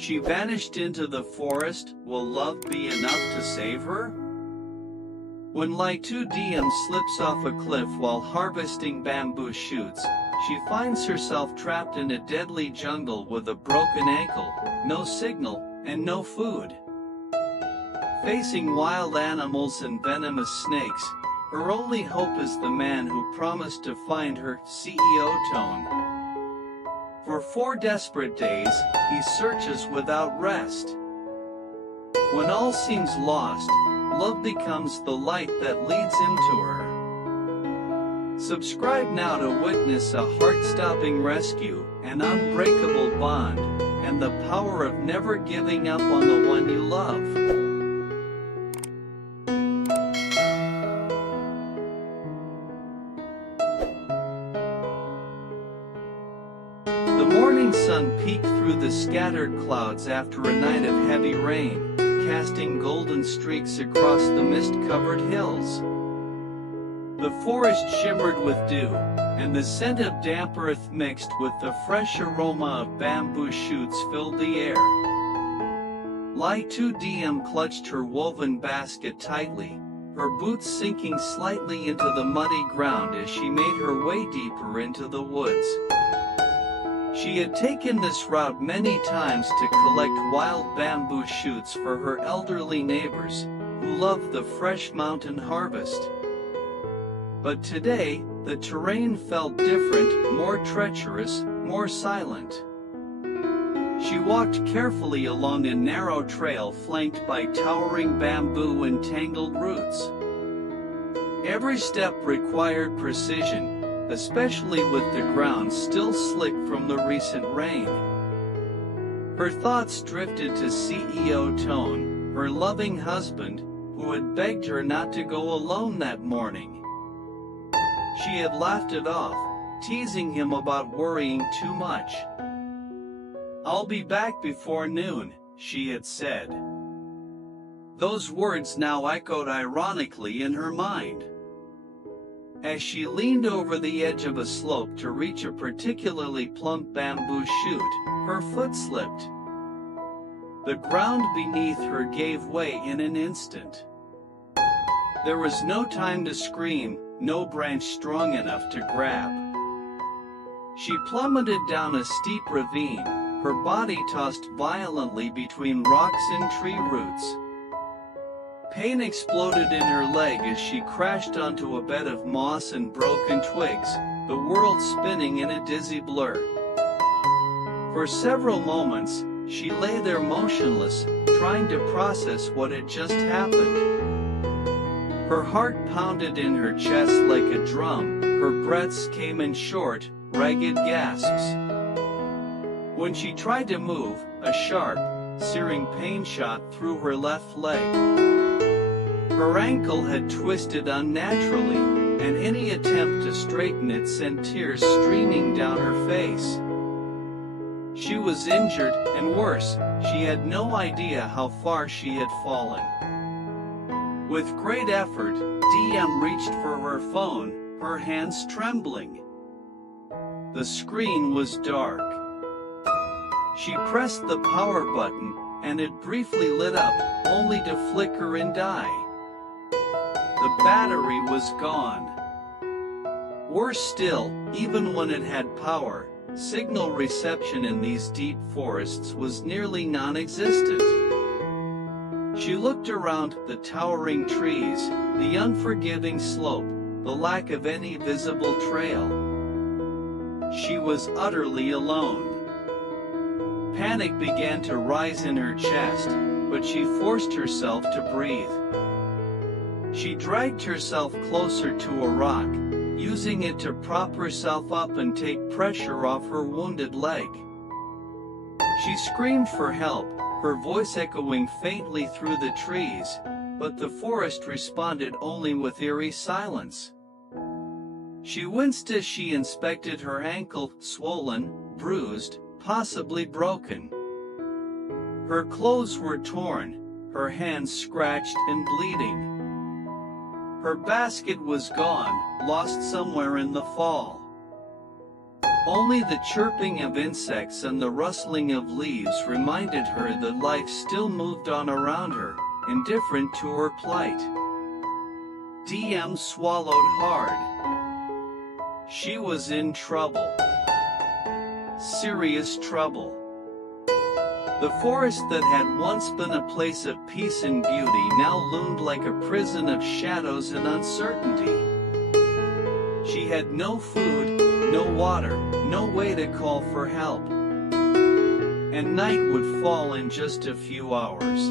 She vanished into the forest. Will love be enough to save her? When Ly Tu Diem slips off a cliff while harvesting bamboo shoots, she finds herself trapped in a deadly jungle with a broken ankle, no signal, and no food. Facing wild animals and venomous snakes, her only hope is the man who promised to find her, CEO Toan. For 4 desperate days, he searches without rest. When all seems lost, love becomes the light that leads him to her. Subscribe now to witness a heart-stopping rescue, an unbreakable bond, and the power of never giving up on the one you love. The morning sun peeked through the scattered clouds after a night of heavy rain, casting golden streaks across the mist-covered hills. The forest shimmered with dew, and the scent of damp earth mixed with the fresh aroma of bamboo shoots filled the air. Ly Tu Diem clutched her woven basket tightly, her boots sinking slightly into the muddy ground as she made her way deeper into the woods. She had taken this route many times to collect wild bamboo shoots for her elderly neighbors, who loved the fresh mountain harvest. But today, the terrain felt different, more treacherous, more silent. She walked carefully along a narrow trail flanked by towering bamboo and tangled roots. Every step required precision, especially with the ground still slick from the recent rain. Her thoughts drifted to CEO Toan, her loving husband, who had begged her not to go alone that morning. She had laughed it off, teasing him about worrying too much. "I'll be back before noon," she had said. Those words now echoed ironically in her mind. As she leaned over the edge of a slope to reach a particularly plump bamboo shoot, her foot slipped. The ground beneath her gave way in an instant. There was no time to scream, no branch strong enough to grab. She plummeted down a steep ravine, her body tossed violently between rocks and tree roots. Pain exploded in her leg as she crashed onto a bed of moss and broken twigs, the world spinning in a dizzy blur. For several moments, she lay there motionless, trying to process what had just happened. Her heart pounded in her chest like a drum, her breaths came in short, ragged gasps. When she tried to move, a sharp, searing pain shot through her left leg. Her ankle had twisted unnaturally, and any attempt to straighten it sent tears streaming down her face. She was injured, and worse, she had no idea how far she had fallen. With great effort, Diem reached for her phone, her hands trembling. The screen was dark. She pressed the power button, and it briefly lit up, only to flicker and die. The battery was gone. Worse still, even when it had power, signal reception in these deep forests was nearly non-existent. She looked around, the towering trees, the unforgiving slope, the lack of any visible trail. She was utterly alone. Panic began to rise in her chest, but she forced herself to breathe. She dragged herself closer to a rock, using it to prop herself up and take pressure off her wounded leg. She screamed for help, her voice echoing faintly through the trees, but the forest responded only with eerie silence. She winced as she inspected her ankle, swollen, bruised, possibly broken. Her clothes were torn, her hands scratched and bleeding. Her basket was gone, lost somewhere in the fall. Only the chirping of insects and the rustling of leaves reminded her that life still moved on around her, indifferent to her plight. Diem swallowed hard. She was in trouble. Serious trouble. The forest that had once been a place of peace and beauty now loomed like a prison of shadows and uncertainty. She had no food, no water, no way to call for help. And night would fall in just a few hours.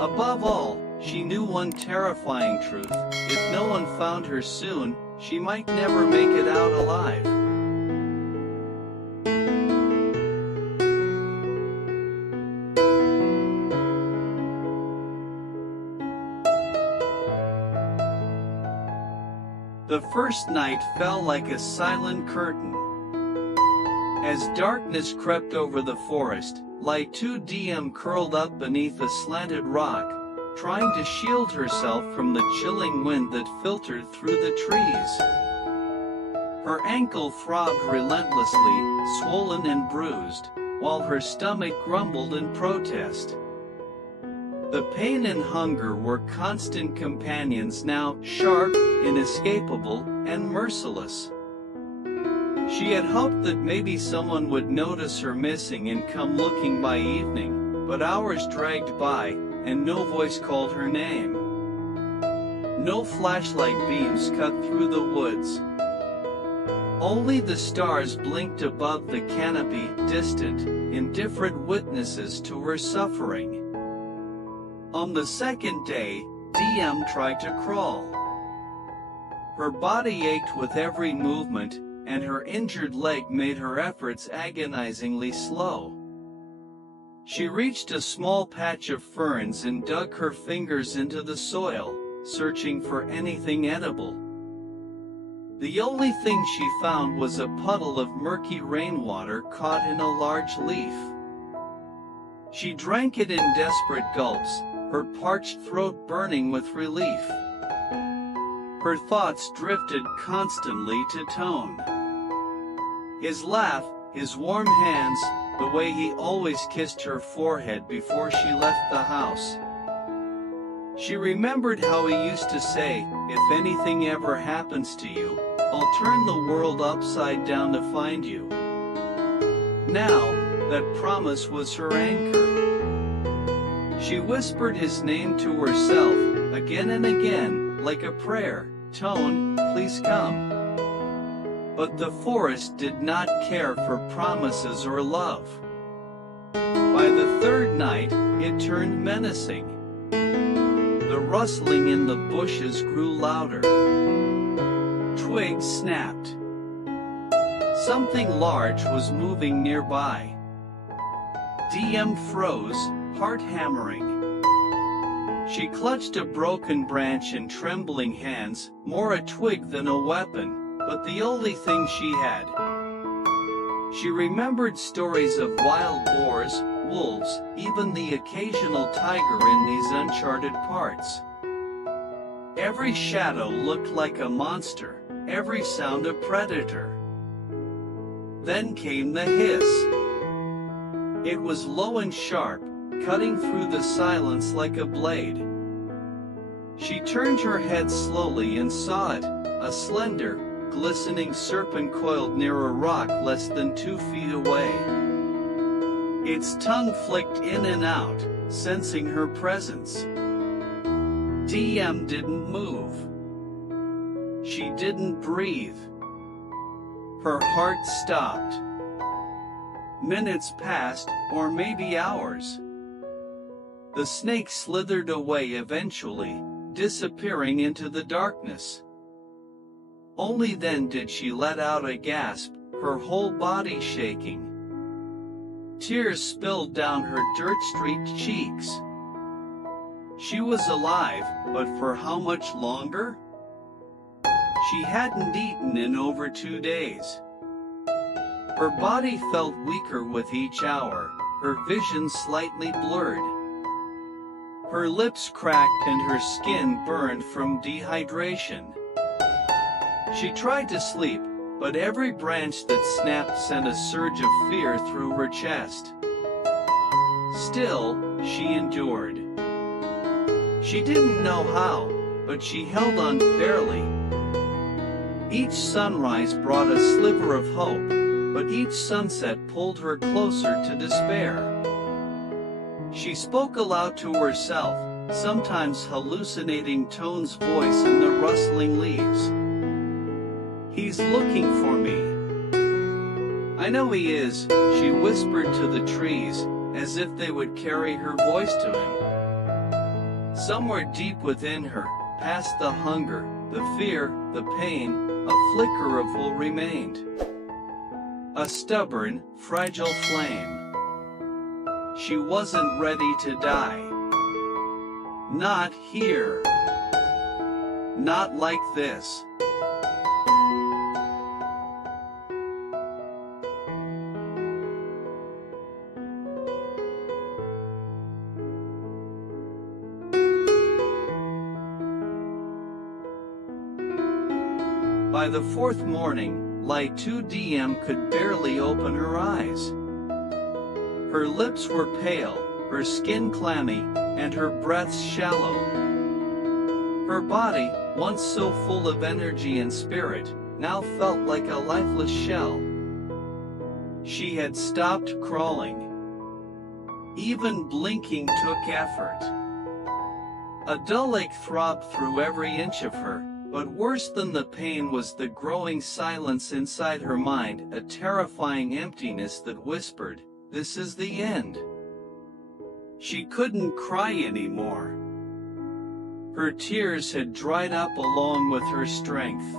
Above all, she knew one terrifying truth: if no one found her soon, she might never make it out alive. The first night fell like a silent curtain. As darkness crept over the forest, Ly Tu Diem curled up beneath a slanted rock, trying to shield herself from the chilling wind that filtered through the trees. Her ankle throbbed relentlessly, swollen and bruised, while her stomach grumbled in protest. The pain and hunger were constant companions now, sharp, inescapable, and merciless. She had hoped that maybe someone would notice her missing and come looking by evening, but hours dragged by, and no voice called her name. No flashlight beams cut through the woods. Only the stars blinked above the canopy, distant, indifferent witnesses to her suffering. On the second day, Diem tried to crawl. Her body ached with every movement, and her injured leg made her efforts agonizingly slow. She reached a small patch of ferns and dug her fingers into the soil, searching for anything edible. The only thing she found was a puddle of murky rainwater caught in a large leaf. She drank it in desperate gulps, her parched throat burning with relief. Her thoughts drifted constantly to Toan. His laugh, his warm hands, the way he always kissed her forehead before she left the house. She remembered how he used to say, "If anything ever happens to you, I'll turn the world upside down to find you." Now, that promise was her anchor. She whispered his name to herself, again and again, like a prayer, "Toan, please come." But the forest did not care for promises or love. By the third night, it turned menacing. The rustling in the bushes grew louder. Twigs snapped. Something large was moving nearby. Diem froze, heart hammering. She clutched a broken branch in trembling hands, more a twig than a weapon, but the only thing she had. She remembered stories of wild boars, wolves, even the occasional tiger in these uncharted parts. Every shadow looked like a monster, every sound a predator. Then came the hiss. It was low and sharp, cutting through the silence like a blade. She turned her head slowly and saw it, a slender, glistening serpent coiled near a rock less than 2 feet away. Its tongue flicked in and out, sensing her presence. Diem didn't move. She didn't breathe. Her heart stopped. Minutes passed, or maybe hours. The snake slithered away eventually, disappearing into the darkness. Only then did she let out a gasp, her whole body shaking. Tears spilled down her dirt-streaked cheeks. She was alive, but for how much longer? She hadn't eaten in over 2 days. Her body felt weaker with each hour, her vision slightly blurred. Her lips cracked and her skin burned from dehydration. She tried to sleep, but every branch that snapped sent a surge of fear through her chest. Still, she endured. She didn't know how, but she held on barely. Each sunrise brought a sliver of hope, but each sunset pulled her closer to despair. She spoke aloud to herself, sometimes hallucinating Toan's voice in the rustling leaves. "He's looking for me. I know he is," she whispered to the trees, as if they would carry her voice to him. Somewhere deep within her, past the hunger, the fear, the pain, a flicker of will remained. A stubborn, fragile flame. She wasn't ready to die. Not here. Not like this. By the fourth morning, Ly Tu Diem could barely open her eyes. Her lips were pale, her skin clammy, and her breaths shallow. Her body, once so full of energy and spirit, now felt like a lifeless shell. She had stopped crawling. Even blinking took effort. A dull ache throbbed through every inch of her. But worse than the pain was the growing silence inside her mind, a terrifying emptiness that whispered, "This is the end." She couldn't cry anymore. Her tears had dried up along with her strength.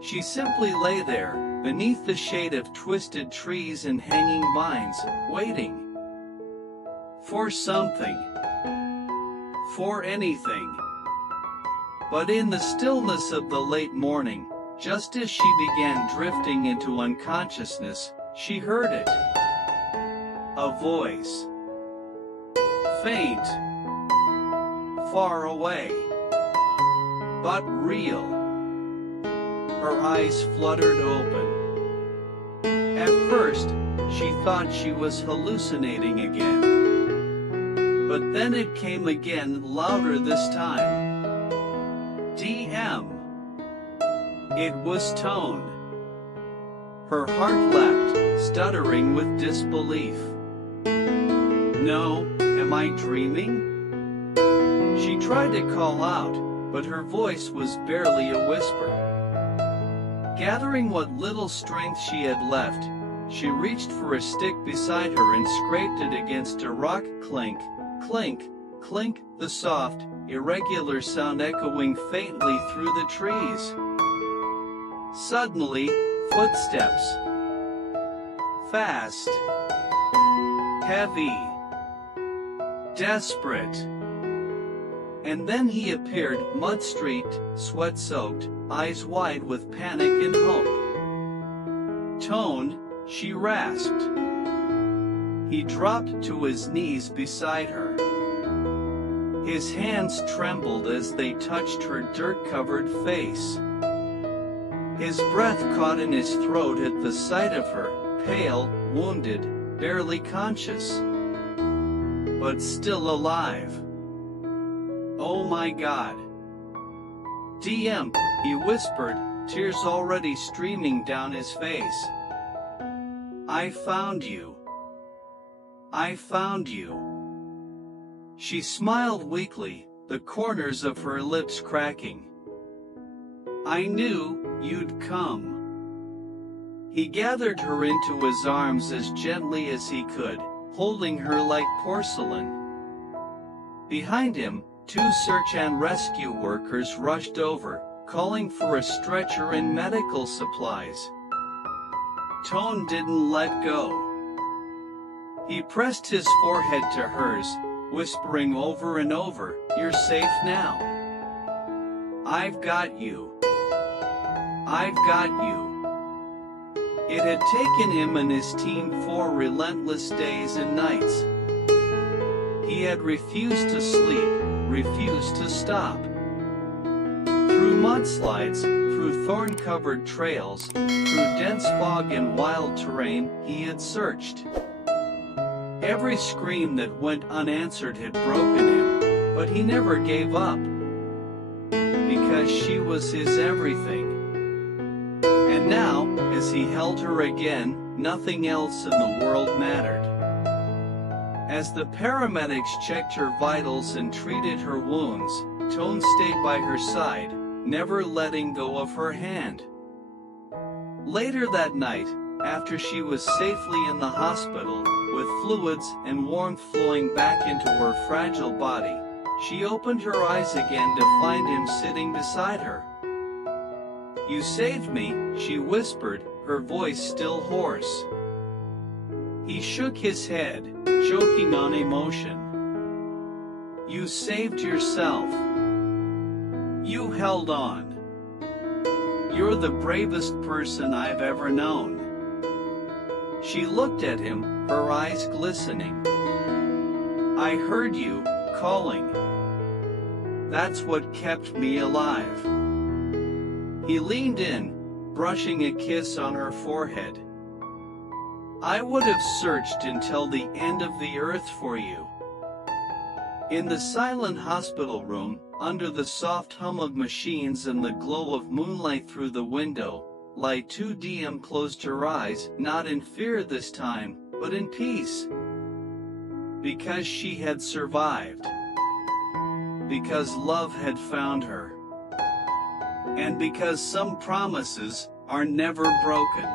She simply lay there, beneath the shade of twisted trees and hanging vines, waiting. For something. For anything. But in the stillness of the late morning, just as she began drifting into unconsciousness, she heard it. A voice. Faint. Far away. But real. Her eyes fluttered open. At first, she thought she was hallucinating again. But then it came again, louder this time. DM. It was Toan. Her heart leapt, stuttering with disbelief. No, am I dreaming? She tried to call out, but her voice was barely a whisper. Gathering what little strength she had left, she reached for a stick beside her and scraped it against a rock. Clink, clink, clink, the soft, irregular sound echoing faintly through the trees. Suddenly, footsteps. Fast. Heavy. Desperate. And then he appeared, mud-streaked, sweat-soaked, eyes wide with panic and hope. "Toan," she rasped. He dropped to his knees beside her. His hands trembled as they touched her dirt-covered face. His breath caught in his throat at the sight of her, pale, wounded, barely conscious. But still alive. "Oh my God." "DM," he whispered, tears already streaming down his face. "I found you. I found you." She smiled weakly, the corners of her lips cracking. "I knew you'd come." He gathered her into his arms as gently as he could, holding her like porcelain. Behind him, 2 search and rescue workers rushed over, calling for a stretcher and medical supplies. Toan didn't let go. He pressed his forehead to hers, whispering over and over, "You're safe now. I've got you. I've got you." It had taken him and his team 4 relentless days and nights. He had refused to sleep, refused to stop. Through mudslides, through thorn-covered trails, through dense fog and wild terrain, he had searched. Every scream that went unanswered had broken him, but he never gave up. Because she was his everything. And now, as he held her again, nothing else in the world mattered. As the paramedics checked her vitals and treated her wounds, Toan stayed by her side, never letting go of her hand. Later that night, after she was safely in the hospital, with fluids and warmth flowing back into her fragile body, she opened her eyes again to find him sitting beside her. "You saved me," she whispered, her voice still hoarse. He shook his head, choking on emotion. "You saved yourself. You held on. You're the bravest person I've ever known." She looked at him, her eyes glistening. "I heard you calling. That's what kept me alive." He leaned in, brushing a kiss on her forehead. "I would have searched until the end of the earth for you." In the silent hospital room, under the soft hum of machines and the glow of moonlight through the window, Ly Tu Diem closed her eyes, not in fear this time, but in peace. Because she had survived. Because love had found her. And because some promises are never broken.